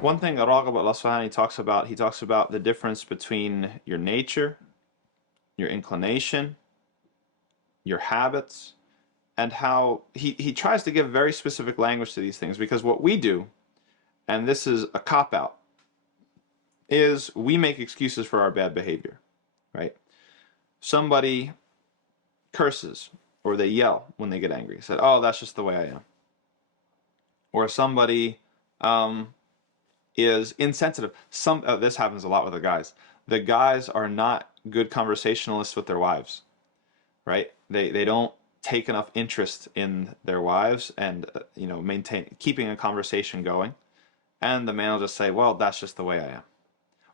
One thing Ar-Raghib al-Asfahani he talks about the difference between your nature, your inclination, your habits, and how he tries to give very specific language to these things, because what we do, and this is a cop-out, is we make excuses for our bad behavior, right? Somebody curses or they yell when they get angry. Said, "Oh, that's just the way I am." Or somebody is insensitive. This happens a lot with the guys. The guys are not good conversationalists with their wives, right? They don't take enough interest in their wives and keeping a conversation going. And the man will just say, "Well, that's just the way I am,"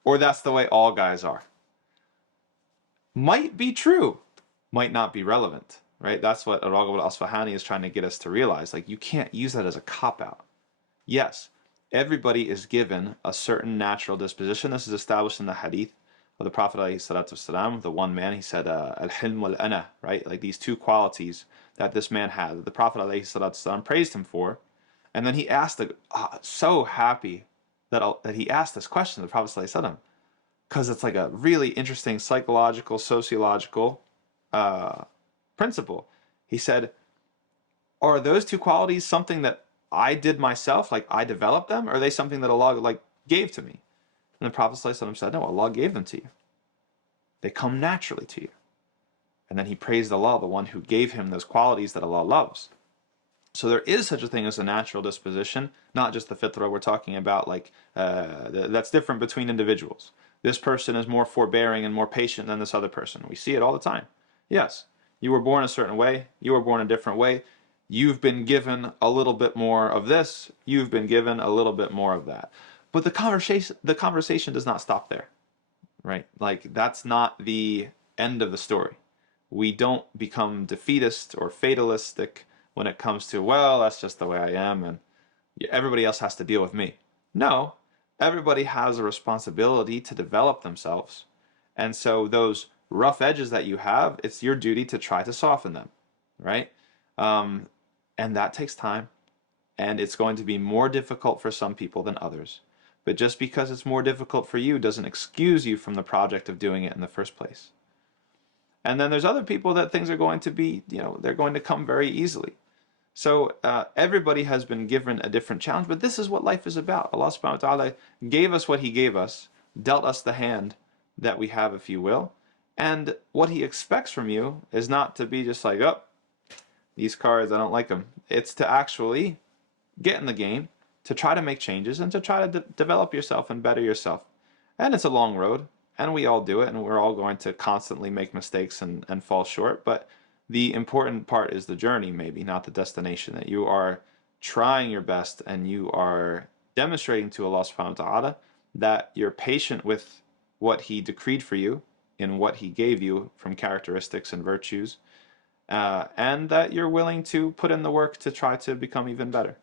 or "That's the way all guys are." Might be true, might not be relevant, right? That's what Ar-Raghib al-Asfahani is trying to get us to realize. Like, you can't use that as a cop-out. Yes, everybody is given a certain natural disposition. This is established in the hadith of the Prophet ﷺ, the one man. He said, al-hilm wal-ana, right? Like these two qualities that this man had, that the Prophet ﷺ praised him for. And then he asked, so happy that he asked this question to the Prophet ﷺ, because it's like a really interesting psychological, sociological principle. He said, are those two qualities something that I did myself, like I developed them, or are they something that Allah like gave to me? And the Prophet ﷺ said, no, Allah gave them to you. They come naturally to you. And then he praised Allah, the one who gave him those qualities that Allah loves. So there is such a thing as a natural disposition, not just the fitrah we're talking about, like that's different between individuals. This person is more forbearing and more patient than this other person. We see it all the time. Yes, you were born a certain way, you were born a different way, you've been given a little bit more of this, you've been given a little bit more of that. But the conversation does not stop there, right? Like, that's not the end of the story. We don't become defeatist or fatalistic when it comes to, well, that's just the way I am and everybody else has to deal with me. No, everybody has a responsibility to develop themselves. And so those rough edges that you have, it's your duty to try to soften them, right? And that takes time, and it's going to be more difficult for some people than others. But just because it's more difficult for you doesn't excuse you from the project of doing it in the first place. And then there's other people that things are going to be, they're going to come very easily. So everybody has been given a different challenge, but this is what life is about. Allah subhanahu wa ta'ala gave us what He gave us, dealt us the hand that we have, if you will, and what He expects from you is not to be just like, oh, these cards, I don't like them. It's to actually get in the game, to try to make changes, and to try to develop yourself and better yourself. And it's a long road, and we all do it, and we're all going to constantly make mistakes and fall short, but the important part is the journey, maybe, not the destination, that you are trying your best and you are demonstrating to Allah subhanahu wa ta'ala that you're patient with what He decreed for you in what He gave you from characteristics and virtues, and that you're willing to put in the work to try to become even better.